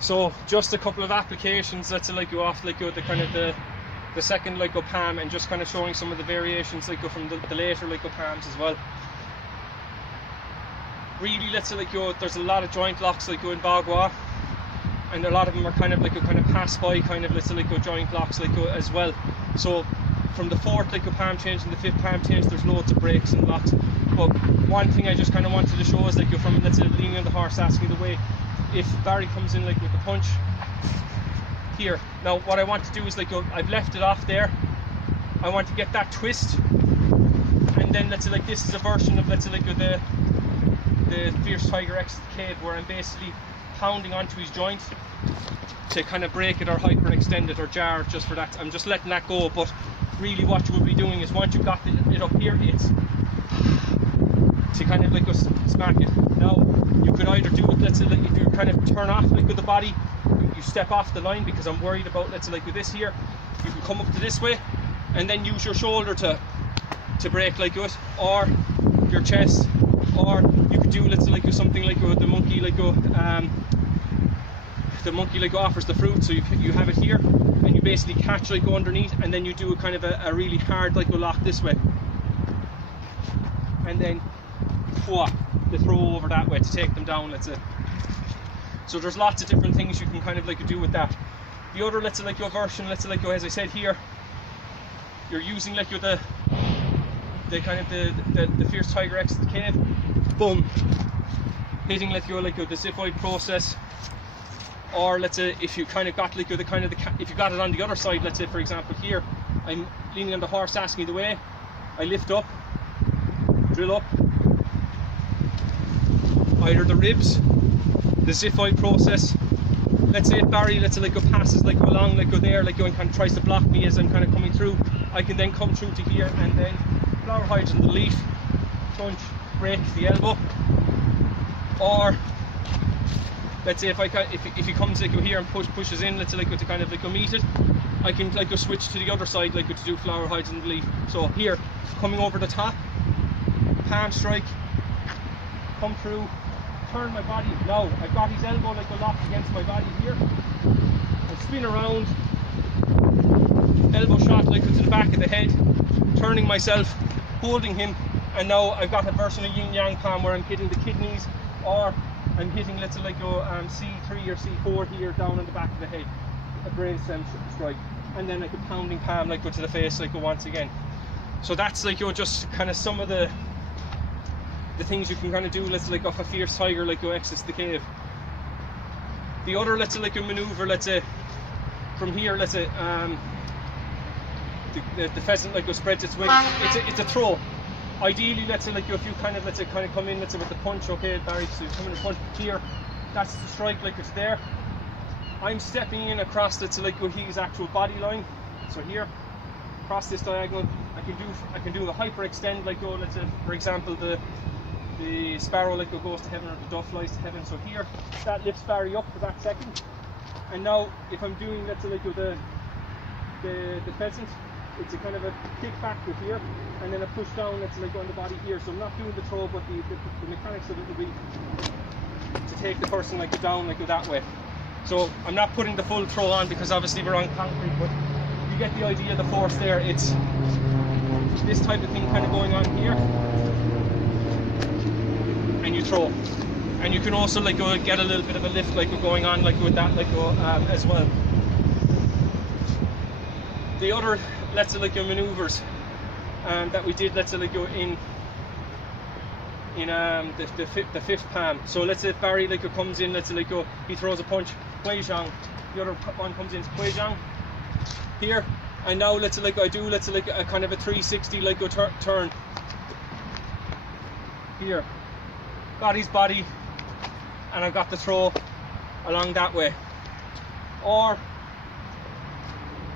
So just a couple of applications, let's say like go off like the kind of the second like palm, and just kind of showing some of the variations like from the later like palms as well. Really, let's say like there's a lot of joint locks like in Baguazhang, and a lot of them are kind of pass by kind of let's say like joint locks like as well. So from the fourth like palm change and the fifth palm change, there's loads of breaks and locks. But one thing I just kind of wanted to show is like from let's say leaning on the horse, asking the way, if Barry comes in like with the punch here. Now what I want to do is like I've left it off there. I want to get that twist, and then let's say like this is a version of let's say like the Fierce Tiger exit the cave, where I'm basically pounding onto his joint to kind of break it or hyperextend it or jar it, just for that. I'm just letting that go. But really what you will be doing is once you've got it up here, it's to kind of like smack it. Now you could either do it, let's say like if you kind of turn off like with the body, you step off the line, because I'm worried about let's say like with this here, you can come up to this way and then use your shoulder to break like it, or your chest, or you could do let's say like something like the monkey like the monkey like offers the fruit. So you have it here and you basically catch like underneath, and then you do a kind of a really hard like lock this way, and then the throw over that way to take them down, let's say. So there's lots of different things you can kind of like do with that. The other let's say like version, let's say like as I said here, you're using like the kind of the Fierce Tiger exit the cave, boom, hitting like the xiphoid process. Or let's say if you kind of got like if you got it on the other side, let's say for example here, I'm leaning on the horse asking the way, I lift up, drill up either the ribs, the xiphoid process. Let's say Barry let's say like passes like along like there like and kind of tries to block me as I'm kind of coming through, I can then come through to here and then flower hydrant the leaf, punch, break the elbow. Or let's say if he comes like here and pushes in, let's say like to kind of like meet it, I can like switch to the other side like to do flower hydrant the leaf. So here, coming over the top, palm strike, come through, turn my body. Now I've got his elbow like locked against my body here, and spin around, elbow shot like to the back of the head, turning myself, holding him, and now I've got a version of yin yang palm where I'm hitting the kidneys, or I'm hitting let's say like C3 or C4 here down on the back of the head, a brainstem strike, and then like a pounding palm like to the face like once again. So that's like just kind of some of the things you can kind of do let's say like off a Fierce Tiger like exits the cave. The other let's say like a maneuver, let's say from here, let's say the pheasant like spreads its wings, it's a throw. Ideally let's say like if you kind of come in let's say with the punch, okay Barry, so you come in and punch here, that's the strike like it's there. I'm stepping in across let's say like his actual body line. So here, across this diagonal, I can do a hyperextend like let's say for example the sparrow like goes to heaven, or the dove flies to heaven. So here, that lifts Barry up for that second. And now if I'm doing let's say like the pheasant, it's a kind of a kick backward here, and then a push down let's say like on the body here. So I'm not doing the throw, but the mechanics of it will be to take the person like down like that way. So I'm not putting the full throw on because obviously we're on concrete, but you get the idea of the force there. It's this type of thing kind of going on here, and you throw, and you can also like get a little bit of a lift like going on like with that like as well. The other let's say like maneuvers that we did let's say like in the fifth palm. So let's say if Barry like comes in, let's say like he throws a punch, Baguazhang, the other one comes in, Baguazhang here, and now let's say like I do let's say like a kind of a 360 like turn here, got his body, and I've got the throw along that way. Or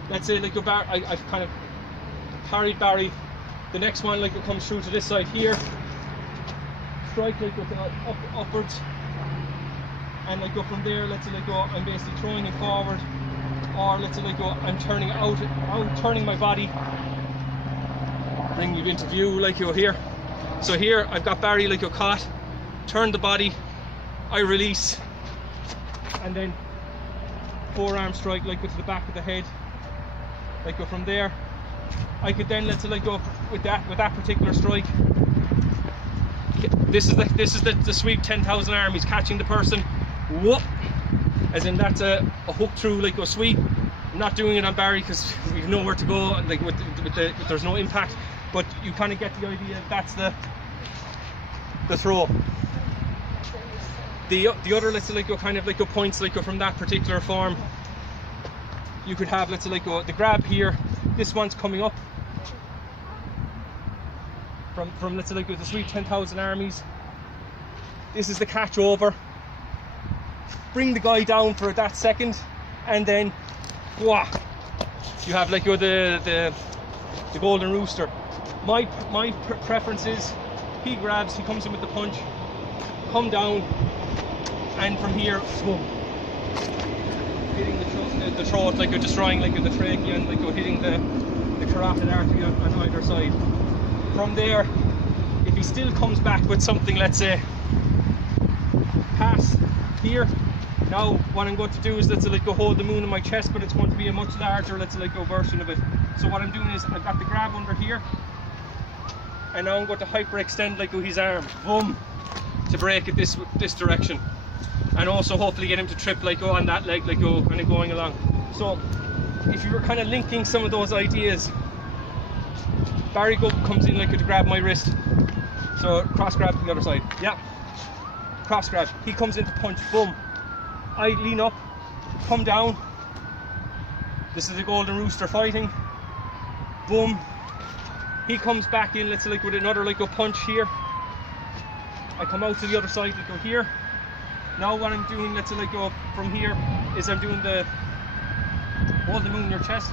let's say like I've kind of parried Barry, the next one like it comes through to this side here, strike like upwards, and like go from there. Let's say like I'm basically throwing it forward, or let's say like I'm turning out, turning my body, bring you into view like here. So here I've got Barry like caught, turn the body, I release, and then forearm strike like go to the back of the head, like go from there. I could then let's say like go with that particular strike. This is the sweep 10,000 armies, catching the person, whoop, as in that's a hook through like a sweep. I'm not doing it on Barry because we've nowhere to go, like there's no impact, but you kind of get the idea. That's the throw. The other let's say like go kind of like go points like go from that particular form. You could have let's say like go the grab here. This one's coming up from let's say like the sweep 10,000 armies. This is the catch over. Bring the guy down for that second, and then wah, you have like the golden rooster. My preference is he grabs, he comes in with the punch, come down, and from here, boom, hitting the throat, like you're destroying like the trachea, and like you're hitting the carotid artery on either side. From there, if he still comes back with something, let's say pass here, now what I'm going to do is let's say like go hold the moon in my chest, but it's going to be a much larger let's say like go version of it. So what I'm doing is I've got the grab under here, and now I'm going to hyperextend like his arm, boom, to break it this direction, and also hopefully get him to trip like go on that leg, like go kind of going along. So if you were kind of linking some of those ideas, Barry comes in like to grab my wrist, so cross grab to the other side, yeah, cross grab, he comes in to punch, boom, I lean up, come down, this is the golden rooster fighting, boom, he comes back in let's say like with another like a punch here, I come out to the other side, like go here. Now what I'm doing let's say like go from here is I'm doing the hold the moon in your chest,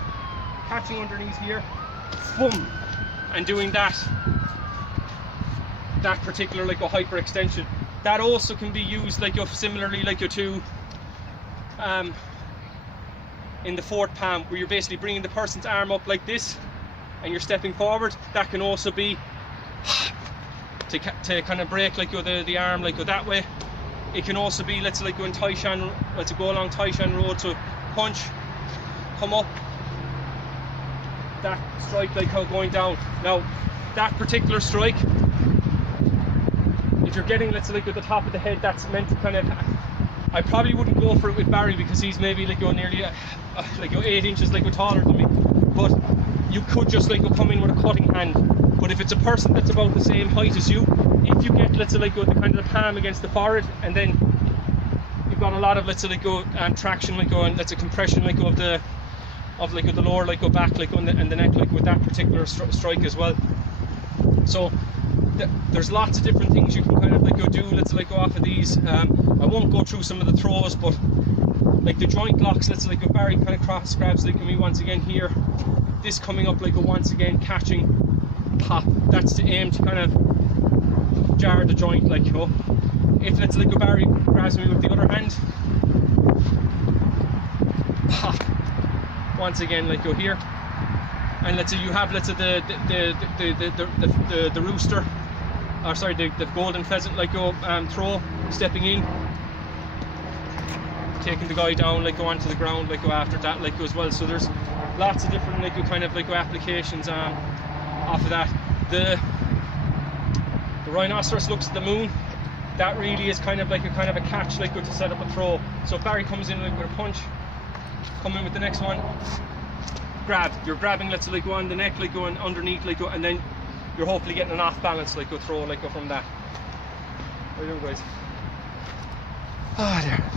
catching underneath here, boom, and doing that particular like a hyperextension. That also can be used like similarly like to in the fourth palm, where you're basically bringing the person's arm up like this and you're stepping forward. That can also be to kind of break like the arm like that way. It can also be let's say like go in Taishan, let's go along Taishan road, so punch, come up, that strike like how going down. Now that particular strike, if you're getting let's say like at the top of the head, that's meant to kind of, I probably wouldn't go for it with Barry because he's maybe like nearly like 8 inches like taller than me, but you could just like come in with a cutting hand. But if it's a person that's about the same height as you, if you get let's say like the kind of the palm against the forehead, and then you've got a lot of let's say like traction like and let's say compression like of the lower like back like and the neck like with that particular strike as well. So there's lots of different things you can kind of like do let's say like go off of these. I won't go through some of the throws, but like the joint locks, let's say like Barry kind of cross grabs like me once again here, this coming up like once again catching, pop, that's to aim to kind of jar the joint like if let's say like Barry grabs me with the other hand, pop, once again like here, and let's say you have let's say the rooster, or sorry, the golden pheasant like throw, stepping in, taking the guy down like onto the ground like after that like as well. So there's lots of different like kind of like applications off of that. The rhinoceros looks at the moon. That really is kind of like a catch like to set up a throw. So if Barry comes in like with a punch, come in with the next one, grab, you're grabbing let's say like on the neck like going underneath like and then you're hopefully getting an off balance like throw like from that. How are you doing, guys? Ah, there.